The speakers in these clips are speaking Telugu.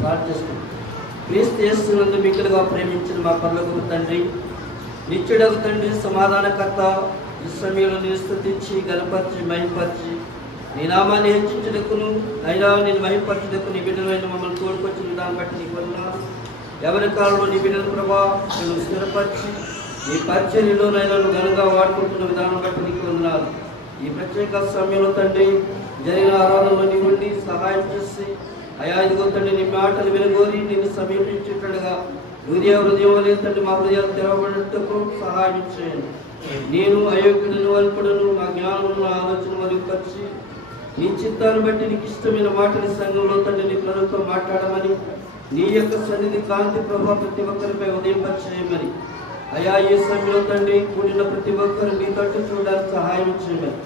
ప్రార్థిస్తున్నాం. క్రీస్తు యేసునందు మిక్కిలిగా ప్రేమించిన మా పరలోకపు తండ్రి, నిత్యుడగు తండ్రి, సమాధానకర్త, ఈ సమయంలో నీ స్తుతించి గణపరిచి మహిమపరిచి నీ నామాన్ని హెచ్చించుటకును అయినా నేను మహిమపరచుటకు నీ బిడ్డలైన మమ్మల్ని తోడుకొచ్చిన దాన్ని బట్టి నీకు వందనాలు. ఎవరి కాలంలో నీ బిడ్డల ప్రభా నువ్వు స్థిరపరిచి నీ పరిచర్యలో నైనా ఘనంగా వాడుకుంటున్న విధానం బట్టి నీకు వందనాలు. ఈ ప్రత్యేక సమయంలో తండ్రి జరిగిన ఆరాధనలో నీ ఉండి సహాయం చేసి అయా ఇదిగో తండ్రి నీ మాటలు వినగోరి నిన్ను సమీపించేటట్టుగా హృదయం వలె తండ్రి మా హృదయాలు తెరవబడేటప్పుడు సహాయం చేయండి. నేను అయోగ్యులను అల్పుడను, నా జ్ఞానం నా ఆలోచన మరుగుపరిచి నీ చిత్తాన్ని బట్టి నీకు ఇష్టమైన మాటని సంఘంలో తండ్రి నీ ప్రజలతో మాట్లాడమని, నీ యొక్క సన్నిధి కాంతి ప్రభావ ప్రతి ఒక్కరిపై ఉదయింపచేయమని, అయా ఈ సమయంలో తండ్రి కూడిన ప్రతి ఒక్కరు నీ తట్టు చూడడానికి సహాయం చేయమని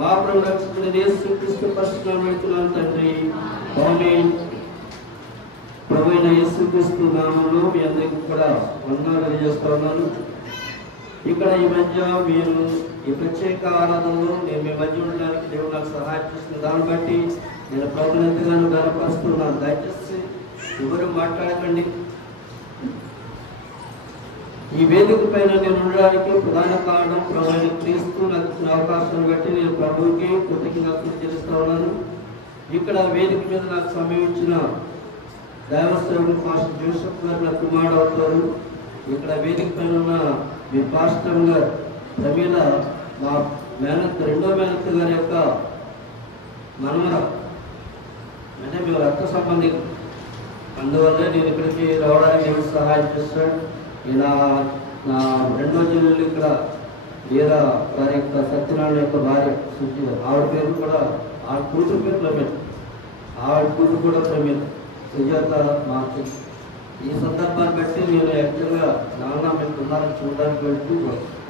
మా ప్రభు రక్షకుడు యేసుక్రీస్తు పరిశుద్ధ పెడుతున్నాను తండ్రి. ఆమేన్. ప్రభు అయిన యేసుక్రీస్తు నామములో మీ అందరికీ కూడా వందనాలు తెలియజేస్తా ఉన్నాను. ఇక్కడ ఈ మధ్య మీరు ఈ ప్రత్యేక ఆరాధనలో నేను మీ మధ్య ఉండడానికి దేవుడు నాకు సహాయం చేసిన దాన్ని బట్టి నేను ప్రభుని ఎంతగానో గర్వపరుస్తున్నాను. దయచేసి ఎవరు మాట్లాడకండి. ఈ వేదిక పైన నేను ఉండడానికి ప్రధాన కారణం ప్రభు అయిన క్రీస్తు నాకు ఇచ్చిన అవకాశాన్ని బట్టి నేను ప్రభువుకి కృతజ్ఞతలు చెల్లిస్తా ఉన్నాను. ఇక్కడ వేదిక మీద నాకు సమయం ఇచ్చిన దైవసేవుడు పాస్టర్ జోసెఫ్ గారు నా కుమారుడు అవుతారు. ఇక్కడ వేదిక పైన ఉన్న మీ పాస్టర్ గారు ప్రమీల మా రెండో మేనత్ గారి యొక్క మనమర, అంటే మేము రక్త సంబంధికులు. అందువల్ల నేను ఇక్కడికి రావడానికి దేవుడు సహాయం చేస్తాడు. ఇలా నా రెండో జిల్లాలో ఇక్కడ వీర వారి యొక్క సత్యనారాయణ యొక్క భార్య సుజీ, ఆవిడ పేరు కూడా ఆవిడ కూతురు పేరు ప్రమీల, ఆవిడ కూతురు కూడా ప్రమీల సుజాత మార్చి. ఈ సందర్భాన్ని బట్టి నేను యాక్చువల్గా నాన్న మేము ఉన్నారని చూడడానికి వెళ్తూ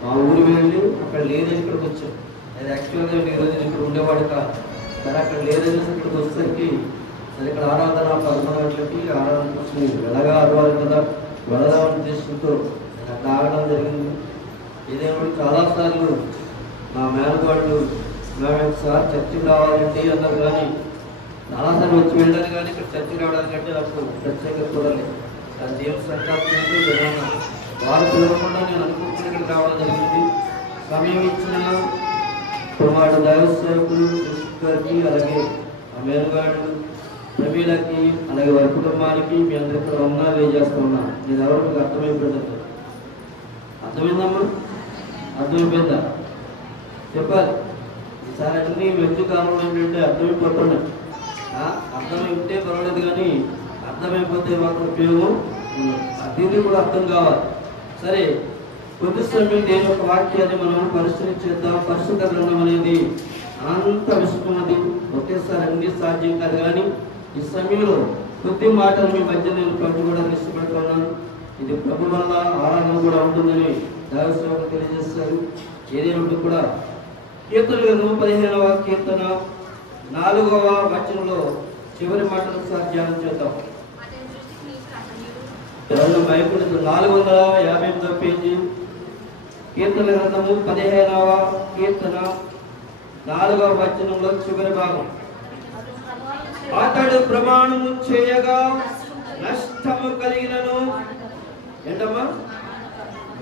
మా ఊరు వెళ్ళి అక్కడ లేదని ఇక్కడికి వచ్చాను. అది యాక్చువల్గా ఈరోజు ఇక్కడ ఉండేవాడు కాదు, సరే అక్కడ లేదని ఇక్కడికి వచ్చేసరికి సరే ఇక్కడ ఆరాధన 11 గంటలకి ఆరాధన కోసం వెళ్ళగా అరవాలి కదా, వెళదామని ఉద్దేశంతో అక్కడ ఆగడం జరిగింది. ఇదేమో చాలాసార్లు మా మేనగాళ్ళు మేము సార్ చర్చికి రావాలంటే అన్నారు, కానీ చాలాసార్లు వచ్చి వెళ్ళాను, కానీ ఇక్కడ చర్చికి రావడానికంటే నాకు ప్రత్యేకత చూడలేదు. అది దేవుని సంకల్పంతో వారు పిలవకుండా నేను అనుకుంటున్న ఇక్కడికి రావడం జరిగింది. సమయం ఇచ్చిన కుమారుడు దైవ సేవకులు గారికి, అలాగే ఆ మేనగాడు ప్రమీలకి, అలాగే వారి కుటుంబానికి మీ అందరికీ కూడా వందనాలు తెలియజేస్తూ ఉన్నాను. నేను ఎవరు మీకు అర్థమైపోయింది? అర్థమైందమ్మా? అర్థమైపోయిందా? చెప్పాలి. ఈసారి అన్ని వ్యక్తి కాలంలో ఏంటంటే అర్థమైపోతున్నాయి. అర్థమైతే పర్వాలేదు, కానీ అర్థమైపోతే మాత్రం ఉపయోగం దీన్ని కూడా అర్థం కావాలి. సరే, కొద్ది సమయం దేని యొక్క వాక్యాన్ని మనం పరిశీలించేద్దాం. పరిశుద్ధ గ్రంథం అనేది అంత విసుకున్నది, ఒకేసారి అన్ని సాధ్యం కాదు. కానీ ఈ సమయంలో కొద్ది మాటలు మీ మధ్య నేను పంచుకోవడానికి ఇష్టపడుతున్నాను. ఇది ప్రభు వల్ల ఆరాధన కూడా ఉంటుందని దైవసేవకులు తెలియజేస్తారు. ఏదేమిటి కూడా కీర్తన గ్రంథం 15వ కీర్తన 4వ వచనంలో చివరి మాటలు సార్ ధ్యానం చేద్దాం. 458వ పేజీ, కీర్తన గ్రంథము 15వ కీర్తన 4వ వచనంలో చివరి భాగం. అతడు ప్రమాణము చేయగా నష్టము కలిగినను ఏంటమ్మా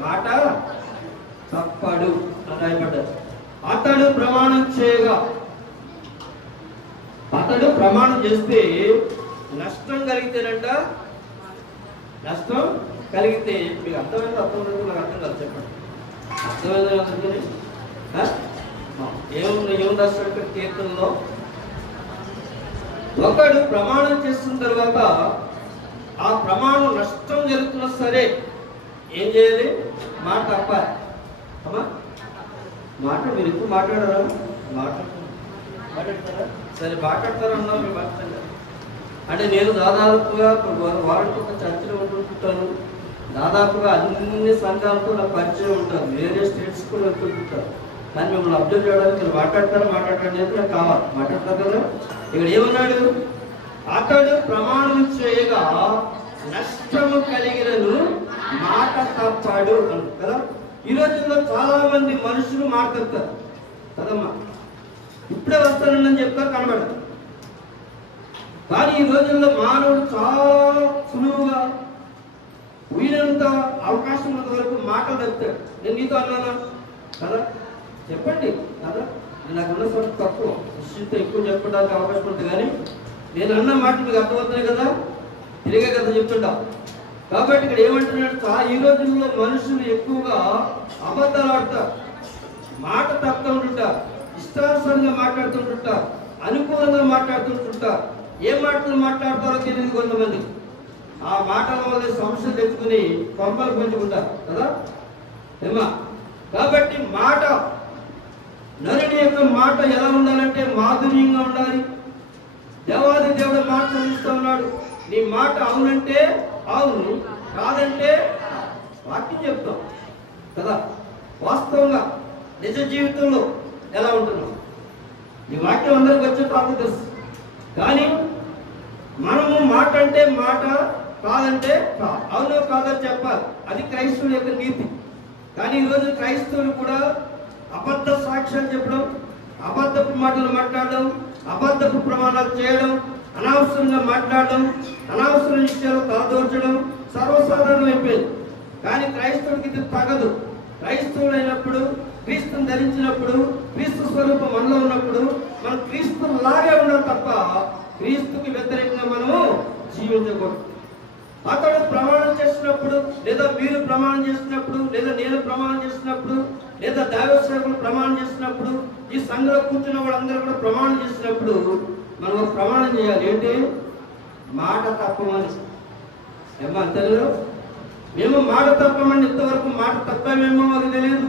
మాట తప్పడు అని రాయబడ్డారు. అతడు ప్రమాణం చేయగా, అతడు ప్రమాణం చేస్తే నష్టం కలిగితేనంట. నష్టం కలిగితే మీకు అర్థమైంది? అర్థం లేదు, నాకు అర్థం కాదు. చెప్పండి, అర్థమైంది? అందుకని ఏం రాస్తాడు కీర్తనలో? ఒకడు ప్రమాణం చేస్తున్న తర్వాత ఆ ప్రమాణం నష్టం జరుగుతున్నా సరే ఏం చేయాలి? మాట తప్పాలి. అమ్మా మాట మీరు ఎక్కువ మాట్లాడారా? మాట్లాడతారా? సరే మాట్లాడతారన్నా మీరు మాట్లాడారు. అంటే నేను దాదాపుగా వారికి ఒక చర్చలో ఉంటుంటాను. దాదాపుగా అన్ని సంఘాలతో నాకు పరిచయం ఉంటాను. వేరే స్టేట్స్ కూడా వెళ్తుంటారు. కానీ మిమ్మల్ని అబ్జర్వ్ చేయడానికి మీరు మాట్లాడతారని నాకు కావాలి. మాట్లాడతారు కదా. ఇక్కడ ఏమన్నాడు? అతడు ప్రమాణం చేయగా నష్టము కలిగినను మాట తప్పాడు అని కదా. ఈ రోజుల్లో చాలా మంది మనుషులు మాట్లాడతారు కదమ్మా. ఇప్పుడే వస్తానని చెప్తారు, కనబడతారు. కానీ ఈ రోజుల్లో మానవుడు చాలా సులువుగా వీళ్ళంత అవకాశం ఉన్నంత వరకు మాటలు చెప్తాడు. నేను నీతో అన్నానా కదా, చెప్పండి కదా, నేను నాకు ఉన్న సొంత తక్కువ విషయంతో ఎక్కువ చెప్పడానికి అవకాశం ఉంటుంది, కానీ నేను అన్న మాట మీకు అర్థమవుతున్నాయి కదా, తిరిగే కదా చెప్తుంటా. కాబట్టి ఇక్కడ ఏమంటున్నాడు, ఈ రోజుల్లో మనుషులు ఎక్కువగా అబద్ధాలు ఆడతారు, మాట తప్పుతుంటుంటారు, ఇష్టానుసారంగా మాట్లాడుతుంటుంటారు, అనుకూలంగా మాట్లాడుతుంటుంటారు. ఏ మాటలు మాట్లాడతారో తెలియదు కొంతమంది. ఆ మాటల వల్ల సమస్యలు తెచ్చుకుని కొంపలు పెంచుకుంటారు కదా ఏమా. కాబట్టి మాట, నరుని యొక్క మాట ఎలా ఉండాలంటే మాధుర్యంగా ఉండాలి. దేవాది దేవుడు మాట చదివిస్తూ ఉన్నాడు. నీ మాట అవునంటే అవును, కాదంటే వాక్యం చెప్తాం కదా. వాస్తవంగా నిజ జీవితంలో ఎలా ఉంటున్నాం, ఈ వాక్యం అందరికి వచ్చే టాపిక్ తెలుసు. కానీ మనము మాట అంటే మాట, కాదంటే అవునో కాదని చెప్పాలి. అది క్రైస్తవుల యొక్క నీతి. కానీ ఈరోజు క్రైస్తవులు కూడా అబద్ధ సాక్ష్యాలు చెప్పడం, అబద్ధపు మాటలు మాట్లాడడం, అబద్ధపు ప్రమాణాలు చేయడం, అనవసరంగా మాట్లాడడం, అనవసర విషయాలు తలదోర్చడం సర్వసాధారణం అయిపోయింది. కానీ క్రైస్తవుడికి ఇది తగదు. క్రైస్తవుడు అయినప్పుడు, క్రీస్తుని ధరించినప్పుడు, క్రీస్తు స్వరూపం మనలో ఉన్నప్పుడు మనం క్రీస్తు లాగే ఉన్నాం తప్ప క్రీస్తుకి వ్యతిరేకంగా మనము జీవించకూడదు. అతడు ప్రమాణం చేసినప్పుడు, లేదా మీరు ప్రమాణం చేసినప్పుడు, లేదా నేను ప్రమాణం చేసినప్పుడు, లేదా దైవ సేవకులు ప్రమాణం చేసినప్పుడు, ఈ సంఘంలో కూర్చున్న వాళ్ళందరూ కూడా ప్రమాణం చేసినప్పుడు మనం ప్రమాణం చేయాలి. ఏంటి? మాట తప్పమని. ఏమో అంతలో మేము మాట తప్పమని, ఇంతవరకు మాట తప్పమేమో మాకు తెలియదు,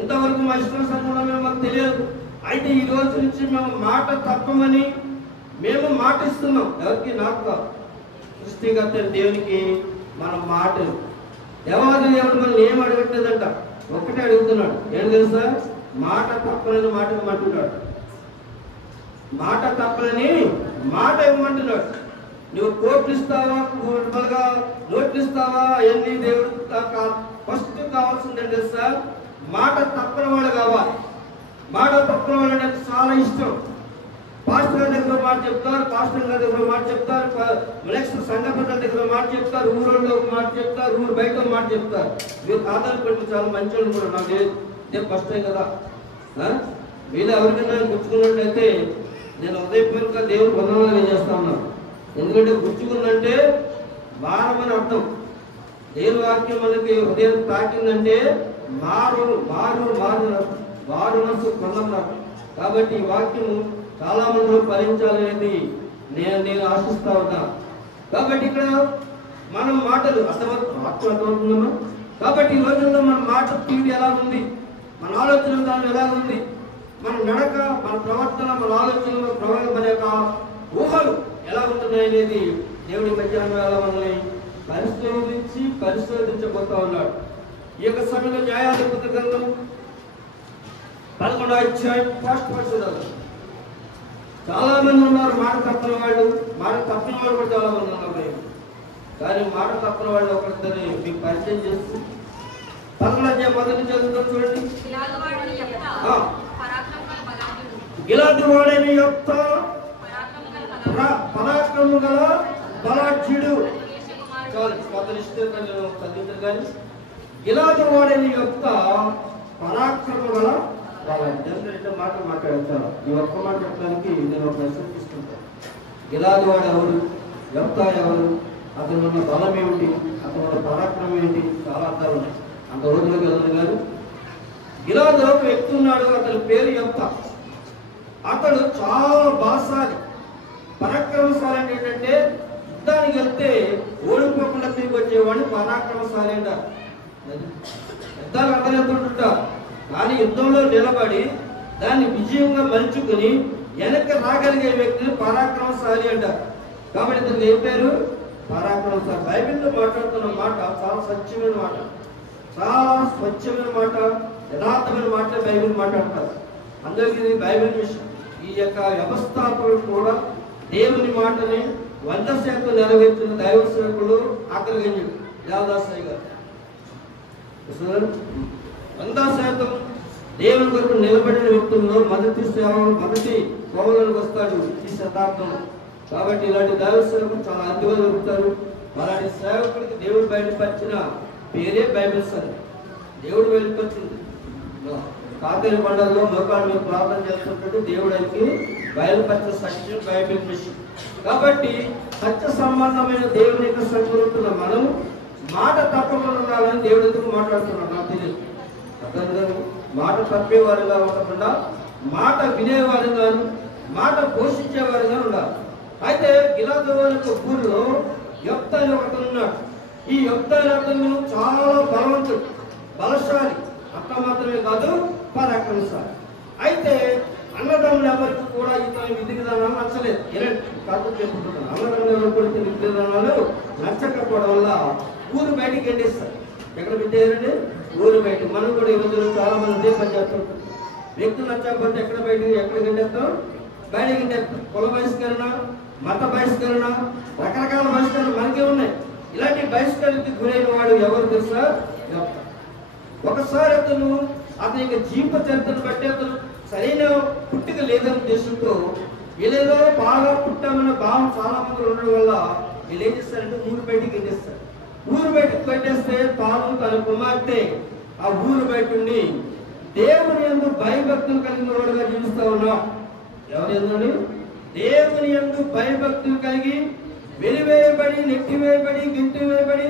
ఇంతవరకు మా ఇష్టం సంఘంలో మాకు తెలియదు. అయితే ఈ రోజు నుంచి మేము మాట తప్పమని మేము మాట ఇస్తున్నాం. ఎవరికి? నాకు కాదు, సృష్టికర్త దేవునికి మనం మాటలు. దేవాది దేవుడు మనం ఏం అడగట్లేదంట, ఒక్కటే అడుగుతున్నాడు. ఏం తెలుసా? మాట తప్పలని మాట ఇవ్వమంటున్నాడు. మాట తప్పలని మాట ఇవ్వమంటున్నాడు. నువ్వు కోట్లు ఇస్తావా, నోట్లు ఇస్తావా, ఎన్ని దేవుడు ఫస్ట్ కావాల్సిందే తెలుసా? మాట తప్పని వాడు కావాలి. మాట తప్పని వాడు నాకు చాలా ఇష్టం. పాస్టర్ గారి దగ్గర మాట చెప్తారు, పాస్టర్ గారి దగ్గర మాట చెప్తారు, నెక్స్ట్ సంఘ పెద్దల దగ్గర మాట చెప్తారు, ఊరోళ్ళు ఒక మాట చెప్తారు, ఊరు బయట ఒక మాట చెప్తారు. మీరు ఖాతాలు పెట్టి చాలా మంచి వాళ్ళు కూడా, నాకు ఇదే ఫస్ట్ టైం కదా. మీరు ఎవరికైనా గుర్తుకున్నట్లయితే నేను హృదయపూర్వక దేవుడు వందనాలు చేస్తా ఉన్నాను. ఎందుకంటే గుర్తుకుందంటే భారం అని అర్థం. దేవుని వాక్యం మనకి హృదయం తాకిందంటే మారు మారు మారు వారు మనసు కొన్నన్నారు. కాబట్టి ఈ వాక్యము చాలా మందిలో ఫలించాలనేది నేను ఆశిస్తా ఉన్నా. కాబట్టి ఇక్కడ మనం మాటలు అర్థమవుతుందమ్మా. కాబట్టి ఈ రోజుల్లో మన మాట తీరు ఎలా ఉంది, మన ఆలోచన విధానం ఎలా ఉంది, మన నడక, మన ప్రవర్తన, మన ఆలోచన, మన యొక్క ఊహలు ఎలా ఉంటున్నాయి అనేది దేవుడి మధ్యాహ్నం వేళ మనల్ని పరిశోధించబోతా ఉన్నాడు. ఈ యొక్క సమయంలో న్యాయాధిపతి గ్రంథం 11వ అధ్యాయం ఫస్ట్ వర్స్. చాలా మంది ఉన్నారు మాట తప్పని వాళ్ళు, మాట తప్పిన వాళ్ళు కూడా చాలా మంది ఉన్నారు. కానీ మాట తప్పని వాళ్ళు ఒకరిద్దరిని మీకు పరిచయం చేస్తూ 11వ అధ్యాయం మొదటి చదువుతాం చూడండి. గిలాదు వాడైన యెఫ్తా పరాక్రమము గల బలాఢ్యుడు. చాలు చదివించారు. కానీ గిలాదు వాడైన యెఫ్తా పరాక్రమము గల బలాఢ్యుడు మాట మాట్లాడతాను. ఈ ఒక్క మాట చెప్పడానికి నేను ఒక ప్రశ్న తీసుకుంటాను. గిలాదు వాడు ఎవరు, యెఫ్తా ఎవరు, అతను ఉన్న బలం ఏమిటి, అతను ఉన్న పరాక్రమం ఏంటి, చాలా అర్థాలు ఉన్నాయి. అంత రోజులకు వెళ్ళదు. కానీ గిలాదు ఒక వ్యక్తి ఉన్నాడు, అతని పేరు యెఫ్తా. అతడు చాలా బాసాలి, పరాక్రమశాలి. అంటే ఏంటంటే యుద్ధానికి వెళ్తే ఓడిపోకుండా తిరిగి వచ్చేవాడిని పరాక్రమశాలి అంటారు. యుద్ధాలు అతను వెళ్తుంటారు, కానీ యుద్ధంలో నిలబడి దాన్ని విజయంగా మలుచుకుని వెనక్కి రాగలిగే వ్యక్తిని పరాక్రమశాలి అంటారు. కాబట్టి ఇతనికి ఏం పేరు? పరాక్రమశాలి. బైబిల్లో మాట్లాడుతున్న మాట చాలా స్వచ్ఛమైన మాట, చాలా స్వచ్ఛమైన మాట, యథార్థమైన మాట బైబిల్ మాట్లాడతారు. అందరికీ బైబిల్ విషయం. ఈ యొక్క వ్యవస్థాపకులు కూడా దేవుని మాటని 100% నెరవేర్చిన దైవ సేవకుడు ఆకలిగంజుడు దేవదాసయ్య గారు. 100% దేవుని కొరకు నిలబడిన వ్యక్తుల్లో మొదటి కోవలోకి వస్తాడు ఈ శతాబ్దం. కాబట్టి ఇలాంటి దైవ సేవకులు చాలా అద్భుతంగా దొరుకుతారు. అలాంటి సేవకుడికి దేవుడు బయలుపరిచిన పేరే బైబిల్ స్టడీ. దేవుడు బయలుపరిచింది. కాకరి మండలంలో మోకాళ్ళ మీద ప్రార్థన చేస్తుంటే దేవుడు ఆయనకి బయలుపరిచిన సత్యం బైబిల్ మిషన్. కాబట్టి సత్య సంబంధమైన దేవుని యొక్క సంగురుతున్న మనం మాట తప్పకుండా ఉండాలని దేవుడు ఎందుకు మాట్లాడుతున్నాడు నాకు తెలియదు. అర్థం మాట తప్పేవారుగా ఉండకుండా మాట వినేవారుగాను మాట పోషించేవారుగా ఉండాలి. అయితే గిలాదు యొక్క ఊరిలో యొప్తా అనే ఒకతను ఉన్నాడు. ఈ యొప్తా అతను చాలా బలవంతుడు, బలశాలి. అట్లా మాత్రమే కాదు, పరాక్రమశాలి. అయితే అన్నదమ్ములు ఎవరికి కూడా ఇతని విధి విధానాలు నచ్చలేదు. కాదు చెప్పుకుంటున్నాను, అన్నదమ్ములు ఎవరికి కూడా విధి విధానాలు నచ్చకపోవడం వల్ల ఊరు బయటికి ఎండేస్తారు. ఎక్కడ పెట్టారండి? ఊరు బయట. మనం కూడా ఈ రోజుల్లో చాలా మంది ఇదే పని చేస్తుంటాం. వ్యక్తులు నచ్చకపోతే ఎక్కడికి ఎండేస్తాం? బయటికి ఎండేస్తాం. కుల బహిష్కరణ, మత బహిష్కరణ, రకరకాల బహిష్కరణ మనకే ఉన్నాయి. ఇలాంటి బహిష్కరణకి గురైన వాడు ఎవరు తెలుసా? ఒకసారి అతని యొక్క జీవిత చరిత్రను బట్టి అతను సరైన పుట్టిక లేదనే ఉద్దేశంతో వీళ్ళేదో బాగా పుట్టామన్న భావం చాలా మంది ఉండడం వల్ల వీళ్ళు ఏం చేస్తారంటే ఊరు బయటికి ఎండేస్తారు. ఊరు బయటకు కట్టేస్తే తాను తన కుమార్తె ఆ ఊరు బయట ఉండి దేవుని యందు భయభక్తులు కలిగిన వాడుగా జీవిస్తా ఉన్నాం. ఎవరు ఏందండి? దేవుని యందు భయభక్తులు కలిగి వెలివేయబడి, నెట్టివేయబడి, గింటివేయబడి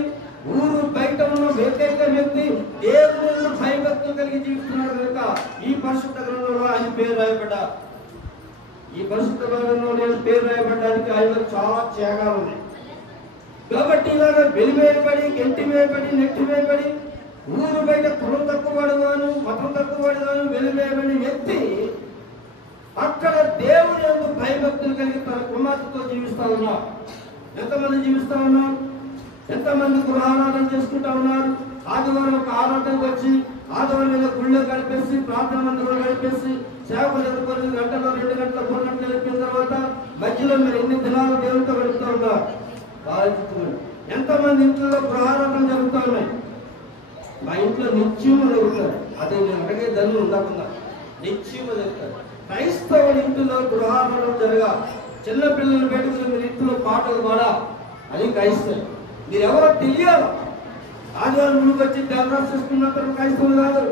ఊరు బయట ఉన్న ఏకైక వ్యక్తి దేవుని యందు భయభక్తులు కలిగి జీవిస్తున్నాడు కనుక ఈ పరిశుద్ధ గ్రంథంలో ఆయన పేరు రాయబడ్డారు. ఈ పరిశుద్ధ గ్రంథంలో నేను పేరు రాయబడ్డానికి ఆయనకు చాలా త్యాగాలు ఉన్నాయి. కాబట్టి ఇలాగ వెలివేయబడి, గెంటివేయబడి, నెట్టివేయబడి ఊరు బయట కులం తక్కువగాను మతం తక్కువగాను వెలివేయబడి వ్యక్తి అక్కడ దేవుని యందు భయభక్తులు కలిగి తన కుమార్తెతో జీవిస్తా ఉన్నారు. ఎంతమంది జీవిస్తా ఉన్నారు? ఎంతమంది గృహారాధన చేసుకుంటా ఉన్నారు? ఆదివారం ఒక ఆరాధనకు వచ్చి ఆదివారం మీద గుళ్ళో గడిపేసి ప్రార్థన మందిరంలో గడిపేసి సేవకులు ఎదుర్కొని గంటలో 2 గంటల 3 గంటలు వెళ్ళిన తర్వాత మధ్యలో మీరు ఎన్ని దినాలు దేవునితో గడుపుతూ ఉన్నారు? ఆలోచించుకోండి. ఎంతమంది ఇంట్లో గృహారాధన జరుగుతూ ఉన్నాయి? మా ఇంట్లో నిత్యం జరుగుతారు. అదే నేను అడిగే ధనం ఉండకుండా నిత్యం జరుగుతారు. క్రైస్తవుల ఇంట్లో గృహారాధన జరగా చిన్న పిల్లలు పెట్టుకుని మీరు ఇంట్లో పాటలు పాడా అది క్రైస్తవులు. మీరెవరో తెలియాలి. ఆదివారం ముందుకు వచ్చి దేవరాజు చేసుకున్నంత క్రైస్తవులు కాదు.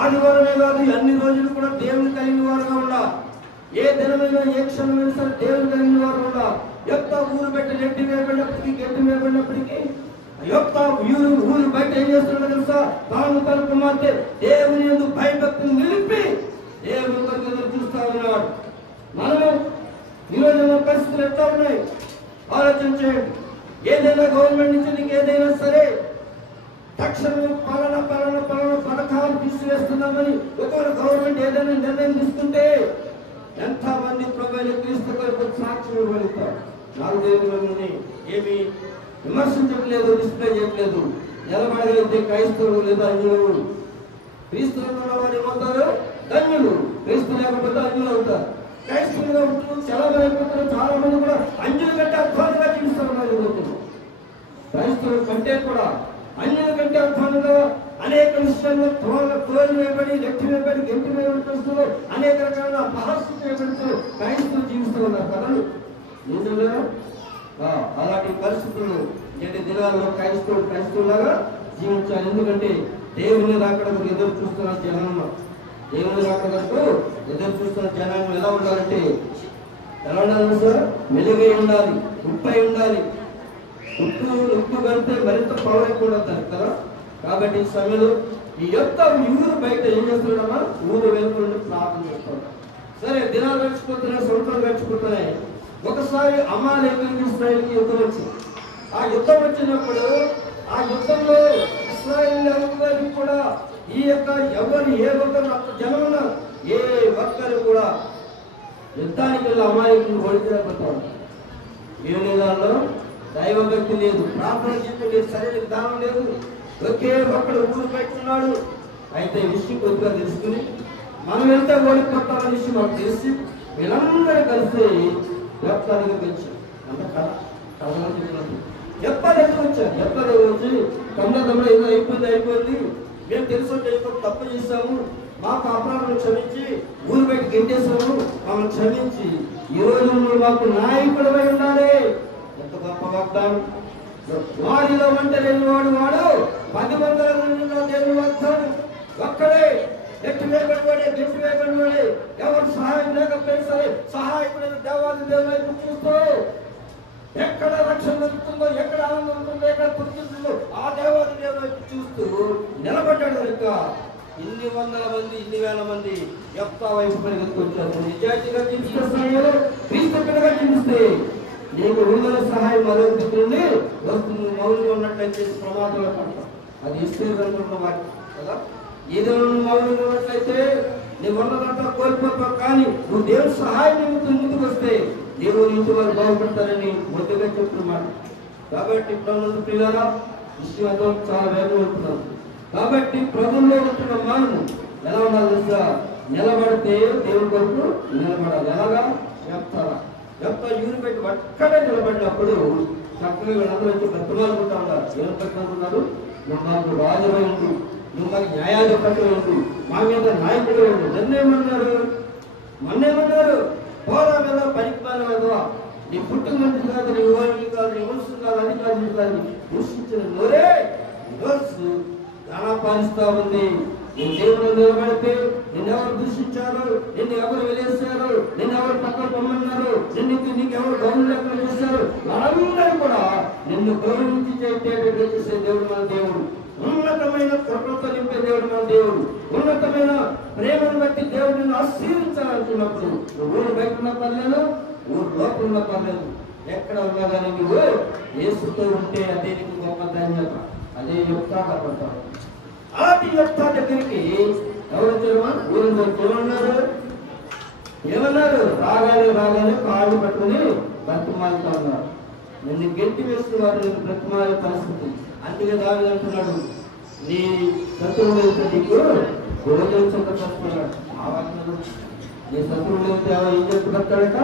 ఆదివారమే కాదు, అన్ని రోజులు కూడా దేవుని కలిగిన వారుగా ఉండాలి. ఏ దినమైనా ఏ క్షణమైనా సరే దేవుని కలిగిన వారు ఉండాలి. యొక్క ఊరు బయట నెట్టి వేయబడినప్పటికీ గట్టి వేయబడినప్పటికీ యొక్క ఊరు బయట ఏం చేస్తున్నాడు తెలుసా? తాను తన కుమార్తె దేవుని యందు భయభక్తులు నిలిపి దేవుని కొరకు ఎదురు చూస్తా ఉన్నాడు. మనము ఈరోజు మన పరిస్థితులు ఎట్లా ఉన్నాయి ఆలోచించేయండి. ఏదైనా గవర్నమెంట్ నుంచి నీకు ఏదైనా సరే తక్షణం పలానా పథకాలు తీసివేస్తున్నామని ఒకవేళ గవర్నమెంట్ ఏదైనా నిర్ణయం తీసుకుంటే ఎంతమంది ప్రభువుని క్రీస్తు కొరకు సాక్ష్యం ఇవ్వగలుగుతారు? నాకు దేవుని ఏమి విమర్శించట్లేదు, డిస్ప్లే చేయట్లేదు. నిలబడగలిగితే క్రైస్తవులు లేదా అన్యులు. క్రీస్తువులు ఉన్న వారు ఏమవుతారు? ధన్యులు. క్రీస్తు లేకపోతే అన్యులు అవుతారు. క్రైస్తవులుగా ఉంటూ చాలా మంది అయిపోతారు. చాలా మంది కూడా అన్యుల కంటే అధ్వానంగా జీవిస్తూ ఉన్నారు. క్రైస్తవుల కంటే కూడా అన్యుల కంటే అధ్వానంగా అనేక విషయాల్లో తోలు వేయబడి, నెట్టి వేయబడి, గెంటి వేయబడుతూ అనేక రకాల అపహాస్యం చేయబడుతూ క్రైస్తవులు జీవిస్తూ ఉన్నారు కదా. నిజంగా అలాంటి పరిస్థితులు నేటి దినాల్లో క్రైస్తవులాగా జీవించాలి. ఎందుకంటే దేవుని రాకడకు ఎదురు చూస్తున్న జనాంగం, దేవుని రాకడకు ఎదురు చూస్తున్న జనాంగం ఎలా ఉండాలంటే ఎలా ఉండాలి సార్? వెలుగై ఉండాలి, ఉప్పై ఉండాలి. ఉప్పు కలిపితే మరింత పవర్ ఎక్కువ అవుతారు కదా. కాబట్టి ఈ సమయంలో ఈ యొక్క ఊరు బయట ఏం చేస్తున్నాడమ్మా? ఊరు వెలుగుండి ప్రార్థన చేస్తాడు. సరే, దినాలు గడిచిపోతున్నాయి, సంవత్సరాలు గడిచిపోతున్నాయి. ఒకసారి అమాలేకీయులకు ఇశ్రాయేలుకి యుద్ధం వచ్చింది. ఆ యుద్ధం వచ్చినప్పుడు ఆ యుద్ధంలో ఇశ్రాయేలు ఎవరికి కూడా ఈ యొక్క ఎవరు ఏ ఒక్కరు జనం ఉన్నారు, ఏ ఒక్కరు కూడా యుద్ధానికి వెళ్ళి అమాలేకీయులను ఓడించలేకపోతారు. ఏ నెలలో దైవభక్తి లేదు, ప్రార్థన జీవితం లేదు, సరైన విధానం లేదు. ఒకే ఒక్కడు ఊరు పెట్టుకున్నాడు. అయితే విషయం కొద్దిగా తెలుసుకుని మనం వెళ్తే ఓడిపోతామని విషయం మాకు తెలిసి వీళ్ళందరూ కలిసి వ్యక్తానికి పెంచారు. అంత కథలో చెప్పినట్టు ఎప్పటి వచ్చారు. ఎప్పటి వచ్చి తొందర ఏదో అయిపోయింది, మేము తెలుసు తప్పు చేశాము, మాకు అపరాధం క్షమించి ఊరు బయట గెంటేశాము, మమ్మల్ని క్షమించి ఈ రోజు మాకు నాయకుడమై ఉండాలి. ఎంత గొప్ప వాగ్దానం! వారిలో ఒంటరి వాడు 10 మంది దేవుని వస్తాడు. ఒక్కడే గట్టి వేయబడివాడే, గట్టి వేయబడివాడే. ఎవరు సహాయం లేకపోయినా సరే సహాయకుడైన దేవాది దేవుని వైపు చూస్తూ ఎక్కడ రక్షణ దొరుకుతుందో, ఎక్కడ ఆనందం ఉంటుందో, ఎక్కడ పురుతుందో ఆ దేవాది దేవుని వైపు చూస్తూ నిలబడ్డాడు. కనుక ఇన్ని వందల మంది, ఇన్ని వేల మంది యెఫ్తా వైపు పరిగెత్తుకొచ్చారు. నిజాయితీగా జీవిస్తే సమయంలో క్రీస్తుగా జీవిస్తే నీకు విడుదల సహాయం మరొకటి నుండి వస్తుంది. మౌనంగా ఉన్నట్లయితే ప్రమాదంలో పడతాం. అది ఇస్తే కనుక వాక్యం కదా. ఏదైనా మౌనంగా ఉన్నట్లయితే నీవు ఉన్నదంతా కోల్పోతావు. కానీ నువ్వు దేవుని సహాయం నిమిత్తం ముందుకు వస్తే దేవుని ఇంటి వారు బాగుపడతారని మొదటిగా చెప్తున్నమాట. కాబట్టి ఇప్పుడు ప్రియులారా విషయం చాలా వేగవంతున్నాం. కాబట్టి ప్రభువులో ఉంటున్న మనము ఎలా ఉండాలి తెలుసా? నిలబడితే దేవుని కొరకు నిలబడాలి. ఎలాగా? యెఫ్తా యూరి పెట్టి ఒక్కడే నిలబడినప్పుడు చక్కగా వీళ్ళందరూ వచ్చి బ్రతమాలుకుంటా ఉన్నారు. ఏం బ్రతమాలుకున్నారు? నువ్వు మాకు రాజువై ఉండు, నువ్వు మాకు న్యాయాధిపతి ఉండు, మా మీద నాయకుడు ఉండు. మన్నేమన్నారు? పోరా మీద పరిపాలన కదా, నీ పుట్టిన మంచి కాదు, నీ ఓడి కాదు, నీ వంశం కాదు, అది కాదు, ఇది కాదు. దూషించిన నోరే ఈరోజు ఘనపరుస్తా ఉంది. నేను దేవుడు నిలబడితే నిన్నెవరు దూషించారు, నిన్ను ఎవరు వెలేశారు, నిన్ను ఎవరు పక్కన పొమ్మన్నారు, నీకు ఎవరు గౌరవం లెక్కలు చేశారు, వాళ్ళందరూ కూడా నిన్ను గౌరవించి చేసే దేవుడు మన దేవుడు. ఉన్నతమైన కృపతో నింపే దేవుడు మన దేవుడు. ఉన్నతమైన ప్రేమను బట్టి దేవుడు నిన్ను ఆశీర్వించాలనుకున్నప్పుడు ఊరు బయట ఉన్న పర్లేదు, ఊరు లోపల ఉన్న పర్లేదు, ఎక్కడ ఉన్నా కానీ నువ్వు యేసుతో ఉంటే అదే నీకు గొప్ప ధన్యత. అదే యెఫ్తా పడతావు. అలాంటి యెఫ్తా దగ్గరికి ఎవరు వచ్చారు? ఊరిలో ఏమన్నారు? రాగానే కాళ్ళు పట్టుకుని బ్రతిమాలుతా ఉన్నారు. నిన్ను గెంటి వేసిన వారు నేను బ్రతిమాలే పరిస్థితి. అందుకే దావీదు అంటున్నాడు, నీ శత్రువులు అయితే నీకు భోజనం చెందపరుస్తున్నాడు. ఆ వాక్యం నీ శత్రువులు అయితే ఏం చెప్పుకొస్తాడట?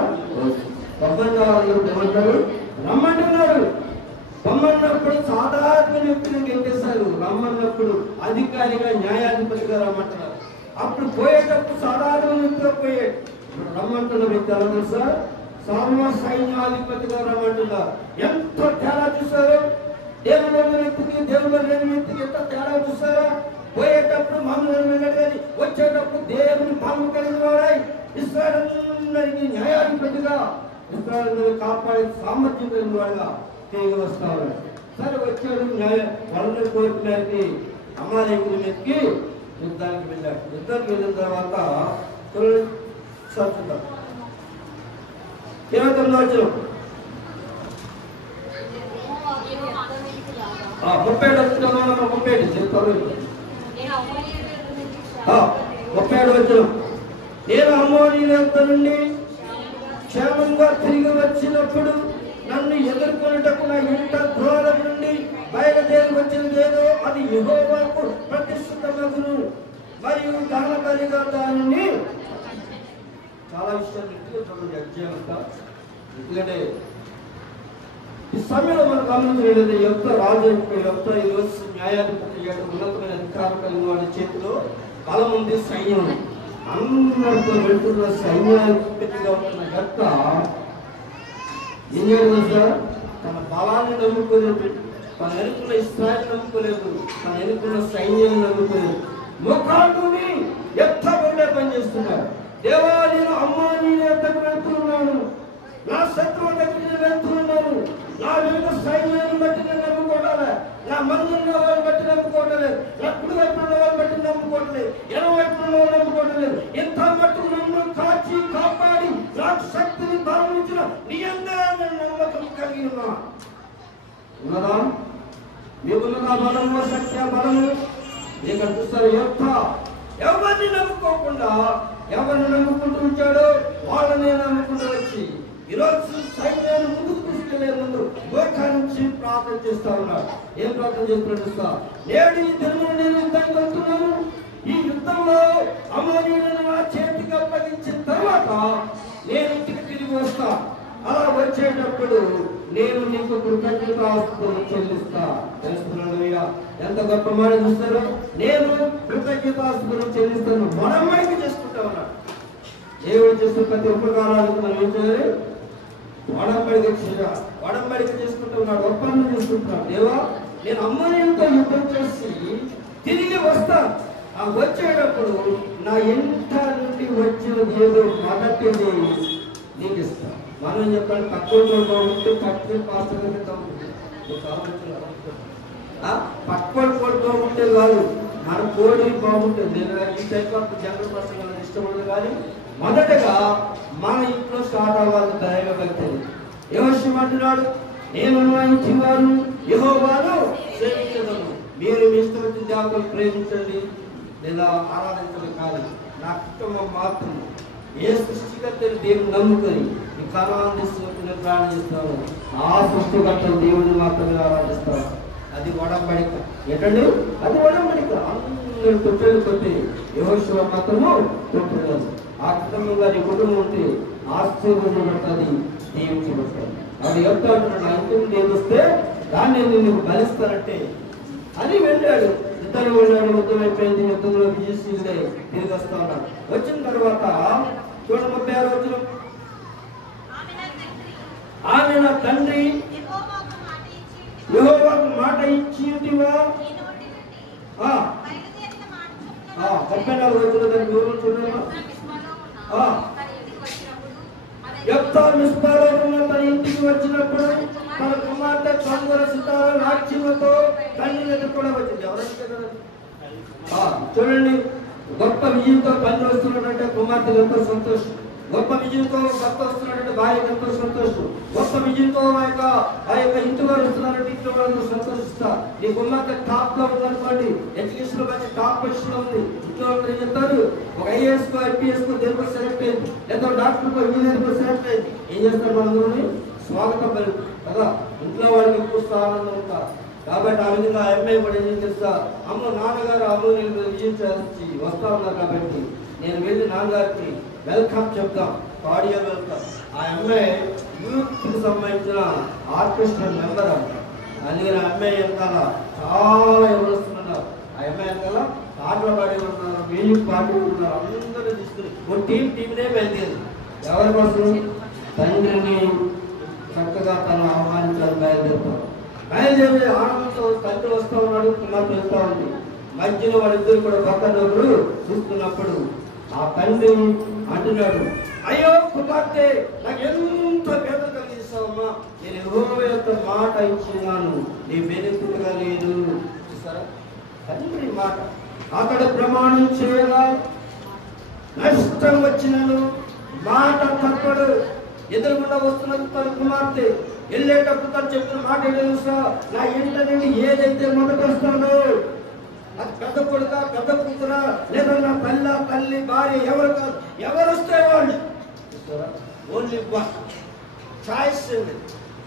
ఏమంటారు? రమ్మంటున్నాడు. రమ్మన్నప్పుడు సాధారణ వ్యక్తిని గెంటేశారు. రమ్మన్నప్పుడు అధికారిగా న్యాయాధిపతిగా రమ్మంటున్నారు. అప్పుడు పోయేటప్పుడు సాధారణ వ్యక్తిగా పోయే రమ్మంటున్న వ్యక్తి ఎలా తెలుసా? సర్వ సైన్యాధిపతిగా రమ్మంటున్నారు. ఎంత తేడా చూసారు? దేవుడు వ్యక్తికి, దేవుడు లేని వ్యక్తికి ఎంత తేడా చూసారా? పోయేటప్పుడు మమ్మల్ని వెళ్ళాడు కానీ వచ్చేటప్పుడు దేవుని పాము కలిగిన వాడై ఇశ్రాయేలుకి న్యాయాధిపతిగా, ఇశ్రాయేలుని కాపాడే సామర్థ్యం కలిగిన వాడుగా తిరిగి వస్తారు. సరే వచ్చాడు, వాళ్ళని కోరుకునేకి అమాలేకుల మీదకి యుద్ధానికి వెళ్ళాడు. యుద్ధానికి వెళ్ళిన తర్వాత 29వ వచనం 37 వచనం. నేను అమ్మోనీయుల యొద్ద నుండి క్షేమంగా తిరిగి వచ్చినప్పుడు నన్ను ఎదుర్కొనుటకు నా ఇంట ద్వారం నుండి బయలుదేరి వచ్చినదేదో అది యెహోవాకు ప్రతిష్ఠితమగును మరియు దహనబలిగా దానిని. చాలా విషయాలు ఇంటిలో చూడండి. అధ్యయనంగా ఎందుకంటే ఈ సమయంలో మనం గమనించలేదు. యెఫ్తా రాజు యెఫ్తా ఈరోజు న్యాయాధిపతి ఉన్నతమైన అధికారం కలిగిన వాడి చేతిలో బలం ఉంది, సైన్యం ఉంది. అందరితో వెళ్తున్న సైన్యాధిపతిగా ఉన్న యెఫ్తా ఏం చేయడం సార్? తన బలాన్ని నమ్ముకోలేదు, తన ఎన్నుకున్న ఇశ్రాయేలుని నమ్ముకోలేదు, తన ఎన్నుకున్న సైన్యాన్ని నమ్ముకోలేదు. ముఖాన్ని యెఫ్తా ఉండే పని చేస్తున్నారు. దేవా, నేను అమ్మోనీయుల యొద్దకు వెళ్తున్నాను, నా శత్రువు దగ్గరికి వెళ్తున్నాను, నా వెనుక సైన్యాన్ని బట్టి నేను నమ్ముకోవట్లే, నా మందున్న వాళ్ళని బట్టి నమ్ముకోవట్లేదు, నా కుడి వైపు ఉన్న వాళ్ళని బట్టి నమ్ముకోవట్లేదు, ఎడమ వైపు ఉన్న వాళ్ళు నమ్ముకోవట్లేదు. ఇంత మట్టుకు నన్ను కాచి కాపాడి నాకు శక్తిని భావించిన నీ అందరూ నమ్మకం కలిగి ఉన్నా. ఉన్నదా? మీకున్నదా బలము, శక్తి, బలము? ఇక్కడ చూస్తారు యెఫ్తా ఎవరిని నమ్ముకోకుండా ఎవరిని నమ్ముకుంటూ వచ్చాడో వాళ్ళని నమ్ముకుంటూ వచ్చి ఈరోజు సైన్యాన్ని ముందుకు తీసుకెళ్లే ముందు గోఖా నుంచి ప్రార్థన చేస్తా ఉన్నాడు. ఏం ప్రార్థన చేస్తున్నా? నేడు ఈ దినమున నేను యుద్ధానికి వెళ్తున్నాను. ఈ యుద్ధంలో అమోనీయులను నా చేతికి అప్పగించిన తర్వాత నేను ఇంటికి తిరిగి వస్తా. అలా వచ్చేటప్పుడు నేను నీకు కృతజ్ఞతాస్తుతులు చెల్లిస్తా. తెలుస్తున్నాను. ఎంత గొప్ప మాట చూస్తారో. నేను కృతజ్ఞతాస్తుతులు చెల్లిస్తాను. మనమ్మడికి చేసుకుంటా ఉన్నాడు. దేవుడు చేసిన ప్రతి ఉపకారాలకు మనం ఏం చేయాలి? వడంబడిక చేసుకుంటూ ఉన్నాడు, ఒప్పందం చేసుకుంటున్నాడు. దేవా, నేను అమ్మోనీయులతో యుద్ధం చేసి తిరిగి వస్తాను. ఆ వచ్చేటప్పుడు నా ఇంట నుండి వచ్చినది ఏదో మొదటిది నీకు ఇస్తాను. మనం చెప్పండి, పక్కన బాగుంటే పక్కన పాస్టర్ పక్కన కోడి బాగుంటే కాదు, మన కోడి బాగుంటుంది. ఈ టైప్ ఆఫ్ జనరల్ పర్సన్ ఇష్టపడదు. కానీ మొదటగా మన ఇంట్లో స్టార్ట్ అవ్వాలి దైవ భక్తి. యెహోషువ అంటున్నాడు, నేను అనుమతించి వారు యెహోవాను సేవించదను. మీరు మీ ఇష్టం వచ్చిన దేవతలు ప్రేమించండి లేదా ఆరాధించడం కాదు. నా కుటుంబం మాత్రం ఏ సృష్టికర్తలు దేవుని నమ్ముకొని ఈ కాలాన్ని ప్రాణం చేస్తాను, ఆ సృష్టికర్తలు దేవుని మాత్రమే ఆరాధిస్తాను. అది వడంబడిక. ఏంటండి అది వడంబడిక. అందరూ కొట్టేది కొట్టి యెహోషువ మాత్రము కొట్టుకోవాలి. ఆ కుటుంబంగా నీ కుటుంబం ఉంటే ఆశీర్వదించబడుతుంది, దీవించబడతాడు. అది చెప్తా అంటున్నాడు, నా ఇంటికి నేను వస్తే దాన్ని నేను బలిస్తానంటే అని వెళ్ళాడు. ఇద్దరు వెళ్ళాడు, యుద్ధం అయిపోయింది. యుద్ధంలో విజయశీలే తిరిగి వస్తా ఉన్నాడు. వచ్చిన తర్వాత చూడ 36 రోజులు ఆమె నా తండ్రి యెహోవాకు మాట ఇచ్చింటివా 34 రోజుల దాని వివరణ చూడమా. యెఫ్తా మిస్పాలో ఉన్న తన ఇంటికి వచ్చినప్పుడు తన కుమార్తె కంగుర సితార నాట్యముతో తండ్రి దగ్గర కూడా వచ్చింది. ఎవరైతే చూడండి, గొప్ప విజయంతో తండ్రి వస్తున్నాడంటే కుమార్తెలు ఎంతో సంతోషం. గొప్ప విజయంతో భర్త వస్తున్నాడంటే భార్యకు ఎంతో సంతోషం. గొప్ప విజయంతో ఆ యొక్క ఇంటి వారు వస్తున్నారంటే ఇంట్లో వాళ్ళు సంతోషిస్తా. నీ కుమార్తె టాప్ లో ఉందనుకోండి, ఎడ్యుకేషన్ లో మంచి టాప్ పొజిషన్ లో ఉంది. ఇంట్లో వాళ్ళు ఏం చెప్తారు, ఒక ఐఏఎస్ కో ఐపీఎస్ కో దేనికో సెలెక్ట్ అయింది, లేదా డాక్టర్ కో ఇంజనీర్ కో సెలెక్ట్ అయింది. ఏం చేస్తారు మనందరూ స్వాగతం పలుకు కదా. ఇంట్లో వాళ్ళకి ఎక్కువ ఆనందం ఉంటారు. కాబట్టి ఆ విధంగా అమ్మాయి కూడా ఏం చేస్తా, అమ్మ నాన్నగారు అమ్మ నేను విజయం చేసి వస్తా ఉన్నారు కాబట్టి నేను వెళ్ళి నాన్నగారికి వెల్కమ్ చెప్తాం, ఆడియో వెల్కమ్. ఆ అమ్మాయి యూత్కి సంబంధించిన ఆర్కెస్ట్రా మెంబర్ అంట. అందుకని ఆ అమ్మాయి వెనకాల చాలా ఎవరు వస్తున్నారు. ఆ అమ్మాయి వెనకాల పాటలు పాడి ఉన్నారు, మ్యూజిక్ పాడి ఉన్నారు. అందరూ తీసుకుని ఒక టీంనే బయలుదేరి ఎవరి కోసం తండ్రిని చక్కగా తను ఆహ్వానించాలని బయలుదేరుతారు. బయలుదేరి ఆనందంతో తండ్రి వస్తూ ఉన్నాడు, కుమార్తె వెళ్తా ఉంది. మధ్యలో వాళ్ళిద్దరు కూడా పక్కన ఒకరు చూస్తున్నప్పుడు ఆ తండ్రి అంటున్నాడు, అయ్యో కుమార్తె, నాకు ఎంత పేద కలిగిస్తావమ్మా, నేను యెహోవా యొక్క మాట ఇచ్చినాను, నీ బెనిఫిట్గా లేదు. చూసారా తండ్రి మాట. అతడు ప్రమాణం చేయగా నష్టం వచ్చినను మాట తప్పడు. ఎదురుగుండా వస్తున్నది తన కుమార్తె. వెళ్ళేటప్పుడు తను చెప్పిన మాట తెలుసా, నా ఇంట నుండి ఏదైతే మొదట వస్తుందో అది పెద్ద కొడుక పెద్ద కూతురా లేదా నా తల్లి భార్య ఎవరు కాదు, ఎవరు వస్తే వాళ్ళు ఓన్లీ వన్ చాయిస్.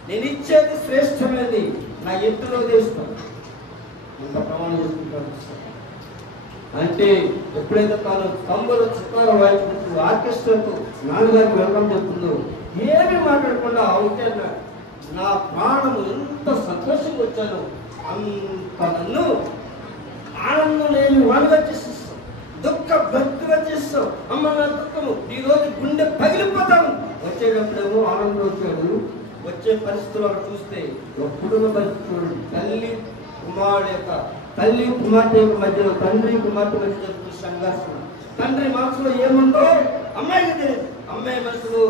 నేను ఇచ్చేది శ్రేష్టమైనది, నా ఇంటిలో తీస్తాను. ఇంత ప్రమాణం చేసుకుంటాను. అంటే ఎప్పుడైతే తాను స్తంభలు చిత్తాలు వాయించుకుంటూ ఆర్కెస్ట్రాతో నాన్నగారికి వెల్కమ్ చెప్తుందో ఏమి మాట్లాడకుండా అవుతే నా ప్రాణము ఎంత సంతోషంగా వచ్చాను, అంత నన్ను ఆనందం లేని వాడుగా చేసేస్తాం, దుఃఖ భక్తిగా చేస్తాం. అమ్మ నా దుఃఖము ఈ రోజు గుండె పగిలిపోతాను. వచ్చేటప్పుడేమో ఆనందం వచ్చాడు. వచ్చే పరిస్థితులు అక్కడ చూస్తే ఎప్పుడున్న పరిస్థితి చూడండి. తల్లి కుమార్తె యొక్క మధ్యలో, తండ్రి కుమార్తె మధ్య జరుగుతున్న సంఘర్షణ. తండ్రి మనసులో ఏముందో అమ్మాయికి తెలియదు, అమ్మాయి మనసులో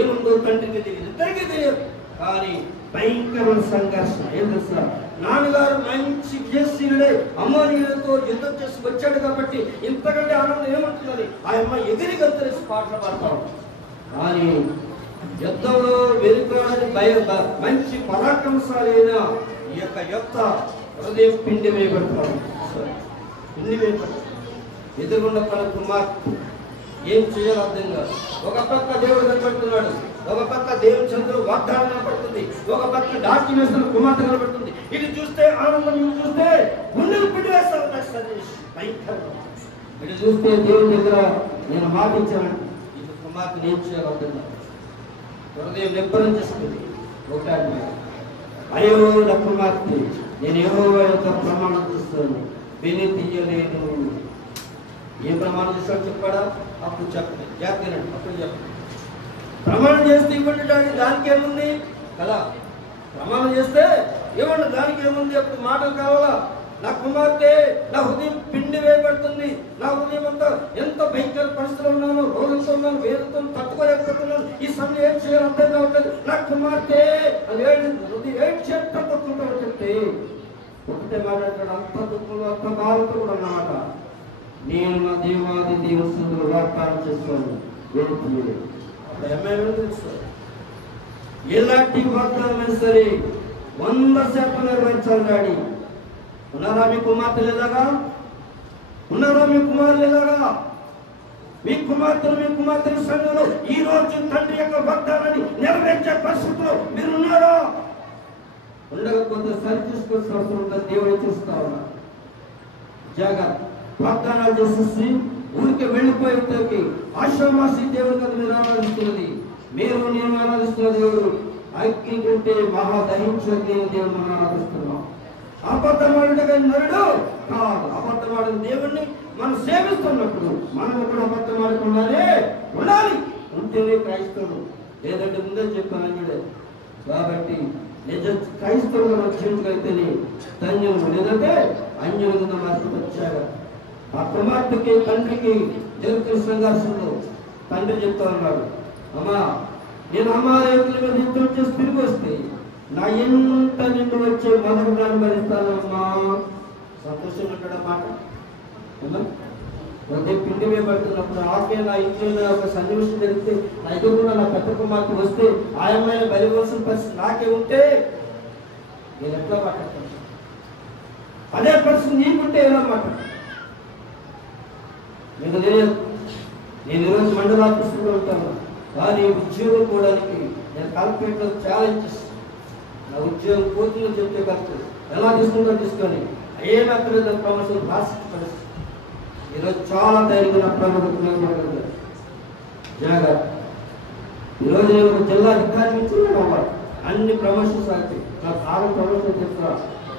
ఏముందో తండ్రికి తెలియదు, ఇద్దరికి తెలియదు. కానీ భయంకరమైన సంఘర్షణ. ఏం తెలుసా, నాన్నగారు మంచి విజయశీలుడే అమ్మోనీయులతో యుద్ధం చేసి వచ్చాడు కాబట్టి ఇంతకంటే ఆనందం ఏమంటున్నది. ఆ అమ్మాయి ఎగిరి గంతులేసి పాటలు పాడతాడు. కానీ యుద్ధంలో వెళ్ళిపోవడానికి మంచి పరాక్రమశాలైన ఈ యొక్క హృదయం పిండి వేయబడతాడు. పిండి వేయబడతాడు. ఎదురుగుండా తన కుమార్తె ఏం చేయాలో అర్థం కాదు. ఒక పక్క దేవుడు కనబడుతున్నాడు, ఒక పక్క దేవుని చంద్రుడు వాగ్దానం కనబడుతుంది, ఒక పక్క డాక్యుమెంట్స్ కుమార్తె కనబడుతుంది. ఇది చూస్తే ఆనందం, ఇది చూస్తే గుండెలు పిండి వేస్తాను. భయంకరంగా ఇది చూస్తే దేవుని దగ్గర నేను మాట ఇచ్చాను, ఇది కుమార్తె ఏం చేయాలో అర్థం కాదు. హృదయం నిబ్బరం చేస్తుంది. ఒకటి అయ్యో నా కుమార్తె, నేను యెహోవా యొక్క ప్రమాణం చేస్తాను, విని తీయలేను. ఏ ప్రమాణం చేస్తాడు చెప్పాడా? అప్పుడు చెప్పండి, జాగ్రత్త అప్పుడు చెప్పండి. ప్రమాణం చేస్తే ఇవ్వండి డాడీ, దానికి ఏముంది కదా, ప్రమాణం చేస్తే ఇవ్వండి దానికి ఏముంది. అప్పుడు మాటలు కావాలా? నా కుమార్తె, నా హృదయం పిండి వేయబడుతుంది, నా హృదయం అంతా ఎంత భయంకర పరిస్థితులు ఉన్నాను, రోగంతో ఉన్నాను, వేదతో తట్టుకోలేకపోతున్నాను, ఈ సమయం ఏం చేయాలో అర్థం కావట్లేదు, నా కుమార్తె అని హృదయం ఏడ్చేటట్టుకుంటూ చెప్తే ఒకటే మాట్లాడతాడు. అంత దుఃఖంలో అంత బాధతో కూడా అన్నమాట, నేను నా దేవాది దేవుడు వాగ్దానం చేస్తాను వేడుకు. ఎలాంటి వాగ్దానమైనా సరే 100% నెరవేర్చాలి డాడీ. ఉన్నారా మీ కుమార్తెలు ఎలాగా? ఉన్నారా మీ కుమారులు ఎలాగా? మీ కుమార్తెలు సంఘంలో ఈ రోజు తండ్రి యొక్క వాగ్దానాన్ని నెరవేర్చే పరిస్థితిలో మీరు ఉన్నారా? ఉండకపోతే సరి చూసుకోవాల్సిన అవసరం ఉందని దేవుడు చూస్తా ఉన్నారు. జాగ్రత్త. వాగ్దానాలు చేసేసి ఊరికే వెళ్ళిపోయేకి ఆశామాసి దేవుడు కదా మీరు ఆరాధిస్తున్నది. మీరు నేను ఆరాధిస్తున్న దేవుడు అగ్ని కంటే మహా దహించిన దేవుడు మనం ఆరాధిస్తున్నాం. అబద్ధమాడుగా నరుడు కాదు. అబద్ధమాడిన దేవుణ్ణి మనం సేవిస్తున్నప్పుడు మనం కూడా అబద్ధమాడకుండానే ఉండాలి. ఉంటేనే క్రైస్తవుడు, లేదంటే ముందే చెప్పాను అన్నాడే. కాబట్టి నిజ క్రైస్తవులు రక్షించగలిగితేనే ధన్యులు, లేదంటే అన్యుల కింద మార్చుకొచ్చాడు. ఆ కుమార్తెకి తండ్రికి జరుగుతున్న సంఘర్షణలో తండ్రి చెప్తా ఉన్నాడు, అమ్మా నేను అమాయకుల మీద యుద్ధం చేసి తిరిగి వస్తే నా ఎంత నిండు వచ్చే మొదటి దాన్ని భరిస్తానమ్మా. సంతోషంగా ఉంటాడు మాట. అదే పిండి వేయబడుతున్నప్పుడు ఆకే నా ఇంట్లో ఒక సన్నివేశం జరిగితే నా ఎదురుగా నా పెద్ద కుమార్తె వస్తే ఆయమైన బలివలసిన పరిస్థితి నాకే ఉంటే నేను ఎట్లా మాట్లాడతాను? అదే పరిస్థితి నీకుంటే ఎలా మాట్లాడతాను? మీకు తెలియదు. నేను ఈరోజు మండలాఫీసులో ఉంటాను, కానీ ఉద్యోగం పోవడానికి నేను కలెక్టరేట్లో ఛాలెంజ్ చేస్తాను. నా ఉద్యోగం పోతుందని చెప్తే ఖర్చు ఎలా తీసుకుంటా తీసుకొని ఏం అక్కడ ప్రమోషన్ రాసి ఈరోజు చాలా ధైర్యంగా ప్రమోషన్ జాగ్రత్త. ఈరోజు నేను ఒక జిల్లా అధికారి ఇచ్చిన అన్ని ప్రమోషన్స్ అవుతాయి. నాకు ఆరు ప్రమోషన్ చేస్తా.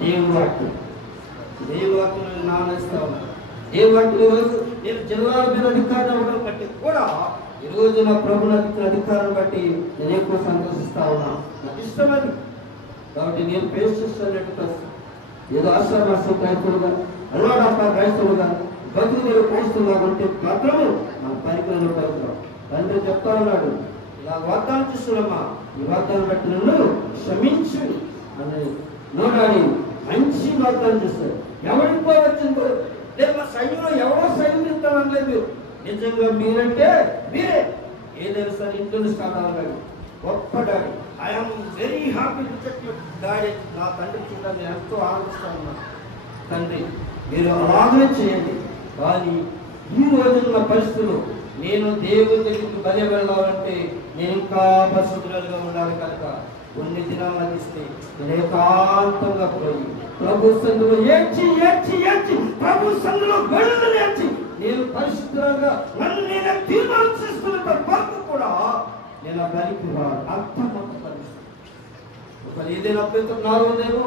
దేవుడు వాక్యం నేను నానేస్తా ఉన్నాను. దేవుడు వాక్యం ఈరోజు నేను జిల్లాల మీద అధికారం అవ్వడం బట్టి కూడా ఈరోజు నా ప్రభు నాకు అధికారం బట్టి నేను ఎక్కువ సంతోషిస్తా ఉన్నాను. నాకు ఇష్టమని కాబట్టి నేను పేస్ట్ చేస్తున్నట్టు ఏదో ఆశ్రమాసం క్రైస్తవులుగా అల్లాడప్ప క్రైస్తవులుగా బతుకు నేను క్రైస్తవులుగా ఉంటే మాత్రము నా పరికరంలో పలుకుతాం. తండ్రి చెప్తా ఉన్నాడు, ఇలా వాగ్దానం చేస్తున్నామా, ఈ వాగ్దానం బట్టి నన్ను క్షమించు అని నోడాడి మంచి వాగ్దానం చేస్తారు. ఎవరికో వచ్చిందో లేదు, మా సైన్యంలో ఎవరో సైన్యం ఇస్తానలేదు. నిజంగా మీరంటే మీరే ఏదైనా సరే ఇంట్లో స్టార్ట్ అవ్వాలి. గొప్ప daddy, I'm very happy to check daddy. నా తండ్రి చూడాలి, నేను ఎంతో ఆనందిస్తా ఉన్నాను. తండ్రి మీరు అలాగనే చేయండి. కానీ ఈ రోజున్న పరిస్థితులు నేను దేవుని దగ్గరికి బలి వెళ్ళాలంటే నేను ఇంకా పరిశుద్ధులుగా ఉండాలి కనుక కొన్ని దినాలు అందిస్తే నేను ఏకాంతంగా పోయి ప్రభు సందులో ఏడ్చి ప్రభు సందులో గొడవలు ఏడ్చి నేను పరిశుద్ధంగా నన్ను నేను తీర్మానం చేసుకున్నంత వరకు కూడా నేను ఆ బలికి అర్థమంత పరిస్థితి. ఒక ఏదైనా అభ్యంతరం నాలో ఉందేమో,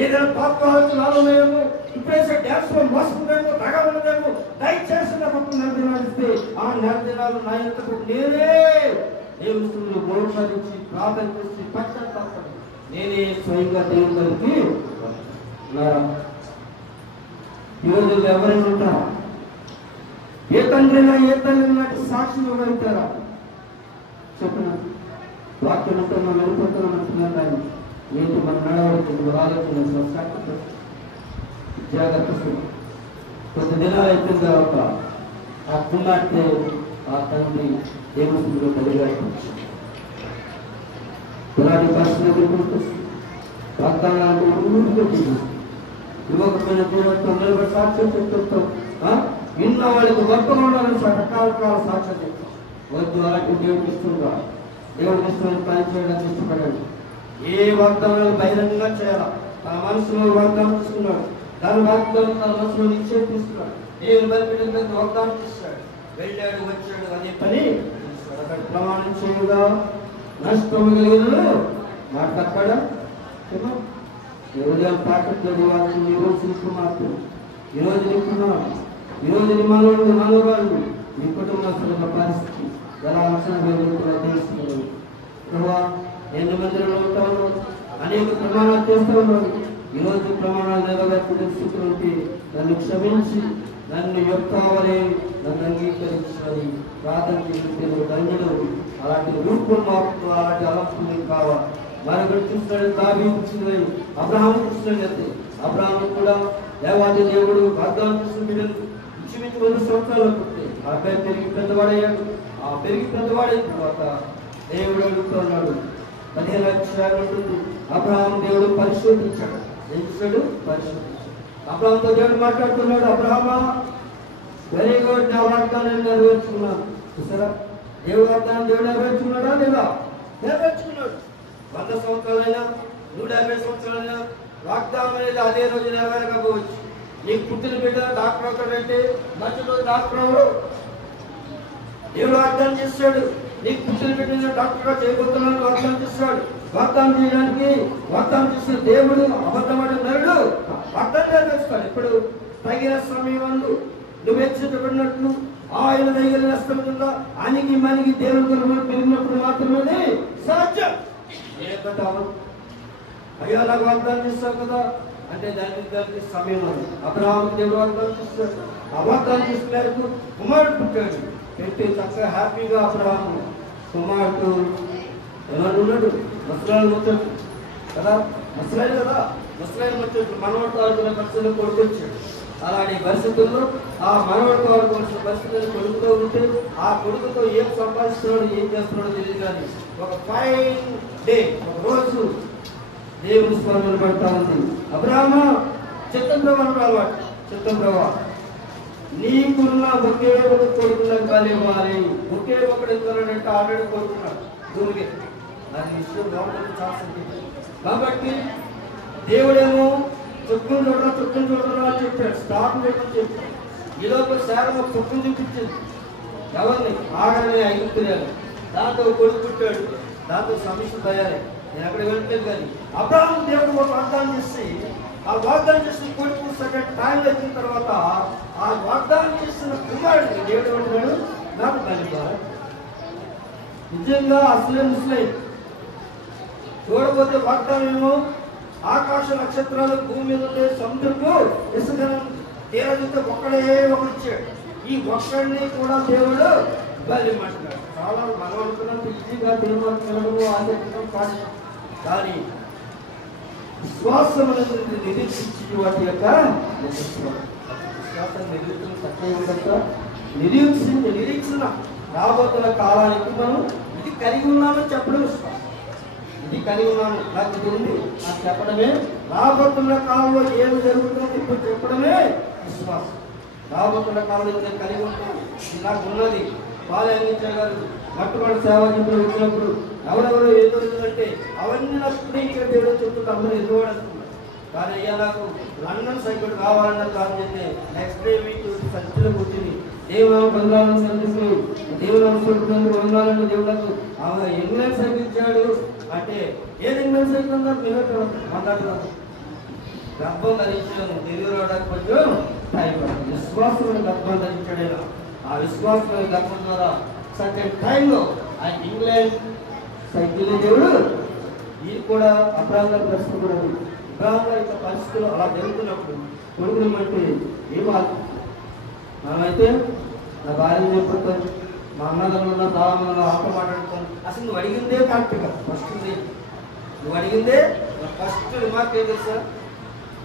ఏదైనా పాపాలు నాలో ఉన్నాయేమో, ఇప్పుడేసే డ్యాన్స్ లో మోసుకుందేమో, తగ ఉన్నదేమో, దయచేసి నా పక్కన 4 దినాలు ఇస్తే ఆ 4 దినాలు నా ఎంతకు నేనే దేవుని గౌరవించి ప్రార్థన చేసి పశ్చాత్తాపడి నేనే స్వయంగా దేవుని దగ్గరికి ఈ రోజుల్లో ఎవరైనా ఉంటారా? ఏ తండ్రైనా ఏ తల్లి సాక్షులు ఇవ్వగలుగుతారా? చెప్పిన వాక్యం ఉంటే మనం వెళ్ళిపోతున్నాం అంటున్నాను. కానీ ఏంటి మన నడవడుతుంది ఆలోచన జాగ్రత్త. కొద్ది దినాలు అయిపోయిన తర్వాత ఆ కుమార్తె ఆ తండ్రి దేవుడిలో కలిగాడు. ఇలాంటి పరిస్థితులు వాగ్దానాలు ఇవ్వకపోయిన జీవితం నిలబడి సాక్ష్యం చెప్తాం. విన్న వాళ్ళకి గొప్పగా ఉండాలని రకరకాల సాక్ష్యం చెప్తాం. వద్దు, అలాంటి దేవుడికి ఇస్తుందా? దేవుడికి ఇష్టమైన పని చేయడానికి ఇష్టపడండి. ఏ వాగ్దానాలు బహిరంగంగా చేయాలా? తన మనసులో వాగ్దానం తీసుకున్నాడు, దాని వాగ్దానం తన మనసులో నిక్షేపిస్తున్నాడు. దేవుని బలిపీఠం వాగ్దానం చేస్తాడు, వెళ్ళాడు వచ్చాడు, అదే పని అక్కడ ప్రమాణం చేయగా నష్టం కలిగిన మాట తప్పడా? ఎవరు పాటించలేదు వాళ్ళు. ఈరోజు తీసుకున్నారు, ఈరోజు నింపున్నారు, ఈరోజు నీ మనోడు మనోరాళ్ళు నీ కుటుంబస్తుల పరిస్థితి ఎలా అంచనా వేయగలుగుతున్నా తెలుస్తున్నాను. ప్రభా ఎన్ని మందిలో ఉంటాను, అనేక ప్రమాణాలు చేస్తూ ఉన్నాను. ఈరోజు ప్రమాణాలు నెరవేర్చిన స్థితిలోకి నన్ను క్షమించి నన్ను యొక్కవలే నన్ను అంగీకరించాలి. ప్రార్థన చేసి ధన్యుడు. అలాంటి రూపం మాకు అలాంటి అలర్పులు కావాలి. మరొకటి చూస్తున్నాడు, దావీదు అబ్రహాము చూసినట్లయితే అబ్రహాము కూడా దేవాది దేవుడు వాగ్దానం చేసిన బిడ్డలు ఇంచుమించు 100 సంవత్సరాలు పుట్టే ఆ అబ్బాయి పెరిగి పెద్దవాడయ్యాడు. ఆ పెరిగి పెద్దవాడైన తర్వాత దేవుడు అడుగుతున్నాడు, 15 లక్షలు ఉంటుంది. అబ్రహాము దేవుడు పరిశోధించాడు. ఏం చేశాడు? పరిశోధించాడు. అబ్రహాముతో దేవుడు మాట్లాడుతున్నాడు, అబ్రహామా వెరీ గుడ్, నా వాగ్దానాన్ని నెరవేర్చుకున్నాను. చూసారా, దేవుడు వాగ్దానం దేవుడు నెరవేర్చుకున్నాడా లేదా? నెరవేర్చుకున్నాడు. 100 సంవత్సరాలైనా 150 సంవత్సరాలైనా వాగ్దానం అనేది అదే రోజు నెరవేరకపోవచ్చు. నీకు పుట్టిన బిడ్డ డాక్టర్ అవుతాడంటే మంచి రోజు డాక్టర్ అవడు. దేవుడు వాగ్దానం చేస్తాడు, నీకు పుట్టిన బిడ్డ డాక్టర్గా చేయబోతున్నాను వాగ్దానం చేస్తాడు. వాగ్దానం చేయడానికి వాగ్దానం చేసిన దేవుడు అబద్ధపడి నరుడు వాగ్దానం నెరవేరుస్తాడు. ఇప్పుడు తగిన సమయం నువ్వు హెచ్చరికబడినట్లు ఆయన దగ్గర నష్టం కింద అణిగి మణిగి దేవుని కొరకు పెరిగినప్పుడు మాత్రమే సాధ్యం. అయ్యా నాకు వాగ్దానం చేస్తావు కదా అంటే దానికి సమయం అది. అబ్రహాము దేవుడు వాగ్దానం చేస్తాడు. ఆ వాగ్దానం చేసిన మేరకు కుమారుడు పుట్టాడు. పెట్టి చక్కగా హ్యాపీగా అబ్రహాము కుమారుడు ఏమన్నాడు? ముసలాయన ముచ్చట్లు కదా, ముసలాయన కదా, ముసలాయన ముచ్చట్లు మనవాడితో ఆడుకునే పరిస్థితుల్లో కొడుకొచ్చాడు. అలాంటి పరిస్థితుల్లో ఆ మనవాడితో ఆడుకోవాల్సిన పరిస్థితులు కొడుకుతో ఉంటే ఆ కొడుకుతో ఏం సంపాదిస్తున్నాడు, ఏం చేస్తున్నాడో తెలియదు. కానీ ఒక ఫైన్ డే, ఒక రోజు దేవుని స్మరణ పడతా ఉంది. అబ్రహామా చిత్తం ప్రభావం అలవాటు. చిత్తం ప్రభావ నీకున్న ఒకే ఒక కొడుకున్నది కాలేవాలి. ఒకే ఒకటి ఇస్తున్నాడంటే ఆల్రెడీ కొడుకున్నాడు భూమికి. అది విషయం గవర్నమెంట్ చాలా. కాబట్టి దేవుడేమో చుక్కను చూడరా అని చెప్పాడు. స్టాప్ లేదని చెప్పాడు. ఈలోపు శారం ఒక చుక్కను చూపించింది. ఎవరిని? ఆగనే ఐగుప్తులను. దాంతో కొడుకు పుట్టాడు. దాంతో సమస్య తయారై నేను అక్కడ వెళ్ళలేదు. కానీ అబ్రహాము దేవుడు ఒక వాగ్దానం చేసి ఆ వాగ్దానం చేసిన కొడుకు సగం టైం వచ్చిన తర్వాత ఆ వాగ్దానం చేసిన కుమారుడు దేవుడు అంటున్నాడు, నాకు కలిపారు. నిజంగా అసలే ముసలై చూడబోతే వాగ్దానం ఏమో ఆకాశ నక్షత్రాలు భూమి మీద ఉండే సముద్రపు ఇసుక తీరజుతో ఒక్కడే ఒకరిచ్చాడు. ఈ ఒక్కడిని కూడా దేవుడు బలి మాట్లాడు. చాలా మనం అనుకున్నంత ఈజీగా దేవుడు వెళ్ళడము ఆసక్తిగా కాదు. కానీ విశ్వాసం అనేది నిరీక్షించి వాటి యొక్క విశ్వాసం నిరీక్షణ తక్కువ ఉండక నిరీక్షణ రాబోతున్న కాలానికి మనం ఇది కలిగి ఉన్నామని చెప్పడం విశ్వాసం. ఇది కలిగి ఉన్నాను నాకు తెలియదు నాకు చెప్పడమే. రాబోతున్న కాలంలో ఏమి జరుగుతుందో ఇప్పుడు చెప్పడమే విశ్వాసం. రాబోతున్న కాలంలో నేను కలిగి ఉంటాను, ఇది నాకు ఉన్నది. పాలు అందించగలరు. మట్టుబడి సేవ వచ్చినప్పుడు ఎవరెవరో ఏదో అంటే అవన్నీ నచ్చుకుంటే ఇక్కడ దేవుడు చెప్తుంటే అందరూ ఎదురుపడుతున్నారు. కానీ అయ్యా నాకు లండన్ సైకిల్ కావాలన్న ప్లాన్ చేస్తే నెక్స్ట్ డే వీక్ సత్యలో కూర్చుని దేవుడు బంగాళాలను సంధిస్తూ దేవుడు అనుకుంటున్నందుకు బంగాళాలను దేవుడు ఆమె ఇంగ్లాండ్ సైకిల్ ఇచ్చాడు అంటే ఏది ఇంగ్లాండ్ సైకిల్ ఉందో మీరు మాట్లాడుతున్నారు. గర్భం ధరించాను డెలివరీ అవడానికి కొంచెం టైం పడుతుంది. విశ్వాసం గర్భం ధరించాడేనా ఆ విశ్వాసం గర్భం ద్వారా సర్టెన్ టైంలో ఆ ఇంగ్లాండ్ సైకిల్ దేవుడు ఇది కూడా అప్రాంగాలు పరిస్థితులు అప్రాంగా యొక్క పరిస్థితులు అలా జరుగుతున్నప్పుడు కొడుకునిమ్మంటే ఏమాలి. మనమైతే నా భార్య చెప్పాను, మా అన్నదమ్ములు దావమన్నా ఆట మాట్లాడుతాను. అసలు నువ్వు అడిగిందే కరెక్ట్గా ఫస్ట్ నువ్వు అడిగిందే ఫస్ట్ రిమార్క్ ఏం తెలుసా?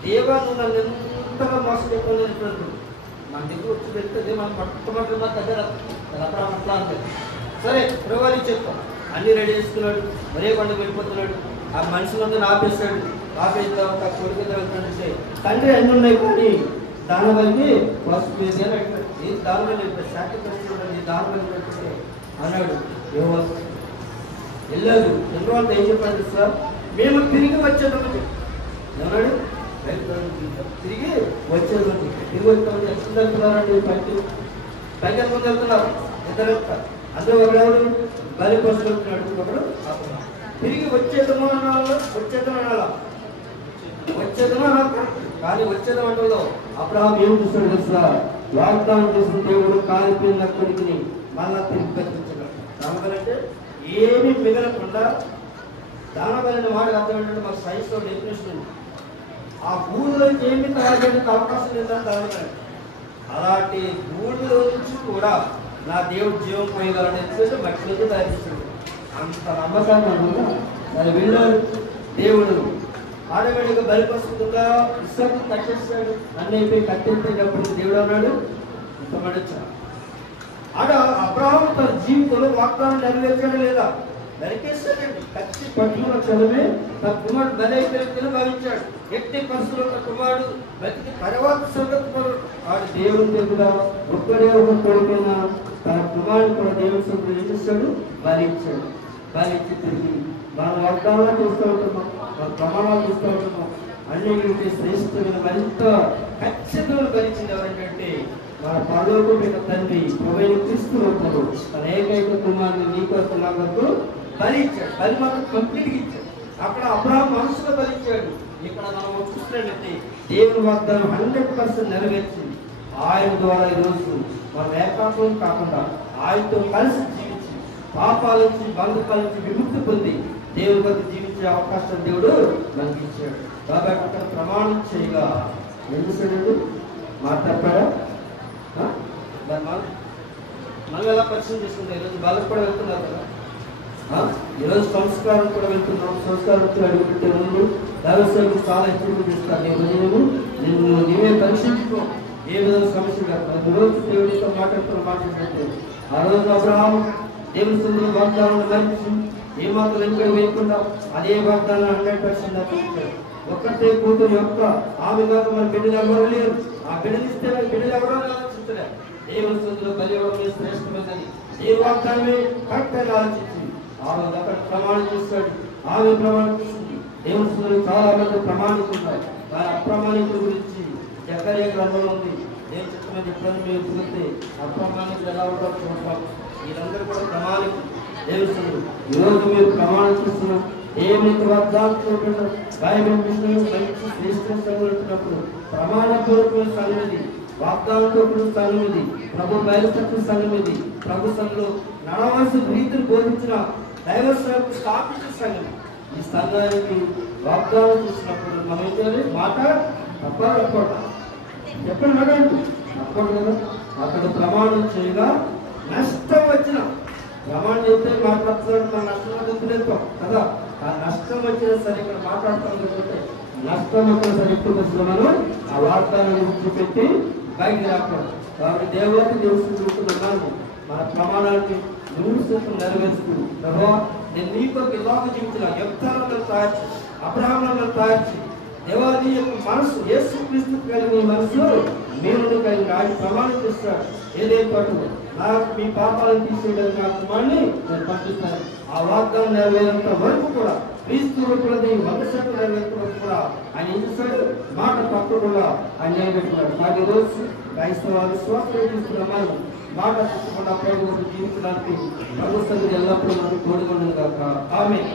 దేవా నువ్వు నన్ను ఎంతగా మోసం చెప్పాను. మన దగ్గర వచ్చి పెడితే మనం పట్టుబట్టు మా దగ్గర అట్లా అంటే సరే ప్రభువారికి చెప్తాం. అన్ని రెడీ చేసుకున్నాడు. మరే కొండకు వెళ్ళిపోతున్నాడు. ఆ మనుషులందరూ ఆపేస్తాడు. ఆపేసిన తర్వాత కొడుకు వెళ్తాడంటే తండ్రి అన్ని ఉన్నాయి కానీ దానివల్లి పసుపు వేసి అని అంటాడు. ఏ దానివల్ల శాఖపరిచి దానివల్ల అన్నాడు. వెళ్ళాడు. ఎన్ని వాళ్ళు ఏం చెప్పాడు సార్? మేము తిరిగి వచ్చేదామని ఏమన్నాడు? తిరిగి వచ్చేదాన్ని తిరిగి వచ్చామని ఎక్కడ వెళ్తున్నారండి? పైకి ముందు వెళ్తున్నారు. ఇద్దరు అందరూ ఒకడెవరు బలి కోసం వెళ్తున్నాడు. ఒకడు తిరిగి వచ్చేదమో అనాలా వచ్చేదమో అనాలి. కానీ వచ్చేదం అంటలో అబ్రహాం ఏం చూస్తాడు తెలుసా? వాగ్దానం చేసిన దేవుడు కాలిపోయిన కొడుకుని మళ్ళా తిరిగి కల్పించాడు. దానబలి అంటే ఏమీ మిగలకుండా, దానబలి అనే మాట అర్థం ఏంటంటే మాకు సైన్స్లో డెఫినేషన్ ఉంది. ఆ భూమిలో ఏమి తయారు చేయడానికి అవకాశం లేదని దానబలి. అలాంటి భూమిలో నుంచి కూడా నా దేవుడు జీవం పోయగలని చెప్పేసి మట్టి నుంచి తయారు చేస్తాడు. అంత నమ్మకాన్ని అనుకుంటా దాని వెళ్ళాడు. దేవుడు ఆడవేడిగా బలిపరుస్తుందా ఇస్సాకు కట్టేస్తాడు. అన్నైపోయి కట్టేసేటప్పుడు దేవుడు అన్నాడు ఇంతమడచ్చా. ఆడ అబ్రహాము తన జీవితంలో వాగ్దానం నెరవేర్చాడు లేదా? నరికేస్తాడండి. కచ్చి పట్టుకున్న క్షణమే తన కుమారుడు బలి అయిపోయిన భావించాడు. ఎట్టి పరిస్థితుల్లో తన కుమారుడు బతికి తర్వాత సంగతి ఆడు దేవుని దగ్గర ఒక్కడే ఒక కొడుకైన తన కుమారుడు కూడా దేవుని సంగతి ఏం చేస్తాడు? బలిచ్చాడు. బలిచ్చి తిరిగి మన వాగ్దానాలు చూస్తూ ఉంటున్నాం, మన ప్రమాణాలు చూస్తూ ఉంటున్నాం. అన్నింటి శ్రేష్ఠమైన మరింత ఖచ్చితంగా భరించింది ఎవరంటే మన పరలోకమైన తండ్రి ప్రభువైన క్రీస్తు ఉంటారు. తన ఏకైక కుమారుని నీ కొరకు నా కొరకు బలిచ్చాడు. బలి మాత్రం కంప్లీట్గా ఇచ్చాడు. అక్కడ అబ్రహాము మనసులో బలిచ్చాడు. ఇక్కడ మనం చూసినట్లయితే దేవుని వాగ్దానం 100% నెరవేర్చింది. ఆయన ద్వారా ఈరోజు మనం ఏకాత్వం కాకుండా ఆయనతో కలిసి జీవించి పాపాల నుంచి బంధకాల నుంచి విముక్తి పొంది దేవుని కొరకు జీవించే అవకాశం దేవుడు మనకి ఇచ్చాడు. కాబట్టి అక్కడ ప్రమాణం చేయగా ఎందుకు మాట్లాడతాడా? మనం ఎలా పరిచయం చేసుకుంటాం? ఈరోజు బాలకు కూడా వెళ్తున్నారు కదా. ఈరోజు సంస్కారం కూడా వెళ్తున్నాం. సంస్కారం అడుగుపెట్టే ముందు వ్యవసాయం చాలా హెచ్చరిక చేస్తాను. నేను నీవే పరిశీలించుకో ఏ విధంగా సమస్య కాదు. రోజు దేవుడితో మాట్లాడుతూ ఆ రోజు అబ్రహాము దేవుని సుందర వాగ్దానాన్ని మరిచి ఏమాత్రం వెనుకలు వేయకుండా అదే వాగ్దానాన్ని 100% అర్పించాడు. ఒక్కటే కూతురు యొక్క ఆమె కాక మన బిడ్డలు ఎవరూ లేరు. ఆ బిడ్డలిస్తే బిడ్డలు ఎవరో ఆలోచించలేదు. దేవుని సుందర బలి ఇవ్వడమే శ్రేష్టమైనది. ఏ వాగ్దానమే కరెక్ట్ అని ఆలోచించింది. ఆ రోజు అక్కడ ప్రమాణం చేస్తాడు. ఆమె ప్రమాణం చేసింది. దేవుని సుందరం చాలా మంది ప్రమాణిస్తున్నారు. వారి అప్రమాణికుల గురించి జకరియా గ్రంథంలో ఉంది. నేను చెప్పినది ఎప్పుడైనా మీరు చూస్తే అప్రమాణికులు ఎలా ఉంటారో చూస్తాం. వీళ్ళందరూ కూడా ప్రమాణికులు. దేవుడు ఈరోజు మీరు ప్రమాణం చేస్తున్నారు. ఏమైతే వాగ్దానం బైబిల్ మంచి శ్రేష్ఠినప్పుడు ప్రమాణపూర్వకమైన సంఘం ఇది, వాగ్దానంతో సంఘం ఇది, ప్రభు బయలుపరిచిన సంఘం ఇది, ప్రభు సంఘంలో నడవలసిన రీతిని బోధించిన దైవ సేవకు స్థాపించిన సంఘం. ఈ సంఘానికి వాగ్దానం చేసినప్పుడు మనం ఏం చేయాలి? మాట తప్పకుండా ఎక్కడ నడవండి తప్పదు కదా. అక్కడ ప్రమాణం చేయగా నష్టం వచ్చిన ప్రమాణం చెప్తే మాట్లాడుతున్నాడు. మన నష్టం గుర్తులేస్తాం కదా. ఆ నష్టం వచ్చినా సరే ఇక్కడ మాట్లాడతాం లేకపోతే నష్టం వచ్చినా సరే ఎక్కువ మనం ఆ వాగ్దానాన్ని విడిచిపెట్టి బయటికి రాకూడదు. కాబట్టి దేవుడికి తెలుసుకుంటున్నాను మన ప్రమాణాన్ని 100% నెరవేరుస్తూ ప్రభావ నేను నీ కొరకు ఇలాగ జీవించిన యెఫ్తాను తయారు చేసి అబ్రహామును తయారు చేసి దేవాది యొక్క మనసు యేసుక్రీస్తు కలిగిన మనసు మీరు కలిగిన ఆయన ప్రమాణం చేస్తాడు. ఏదే పట్టు నాకు మీ పాపాలను తీసేయడానికి నా కుమారుని నేను పంపిస్తాను. ఆ వాగ్దానం నెరవేరేంత వరకు కూడా క్రీస్తు రూపులది 100% నెరవేరేంత వరకు కూడా ఆయన ఏం చేస్తాడు? మాట తప్పకుండా ఆయన నిలబెట్టుకున్నాడు. నాకు ఈరోజు క్రైస్తవ విశ్వాసం తీసుకున్నాము. మాట తప్పకుండా ప్రభుత్వం జీవించడానికి ప్రభుత్వం ఎల్లప్పుడూ మనకు తోడుగా ఉండదు కాక. ఆమేన్.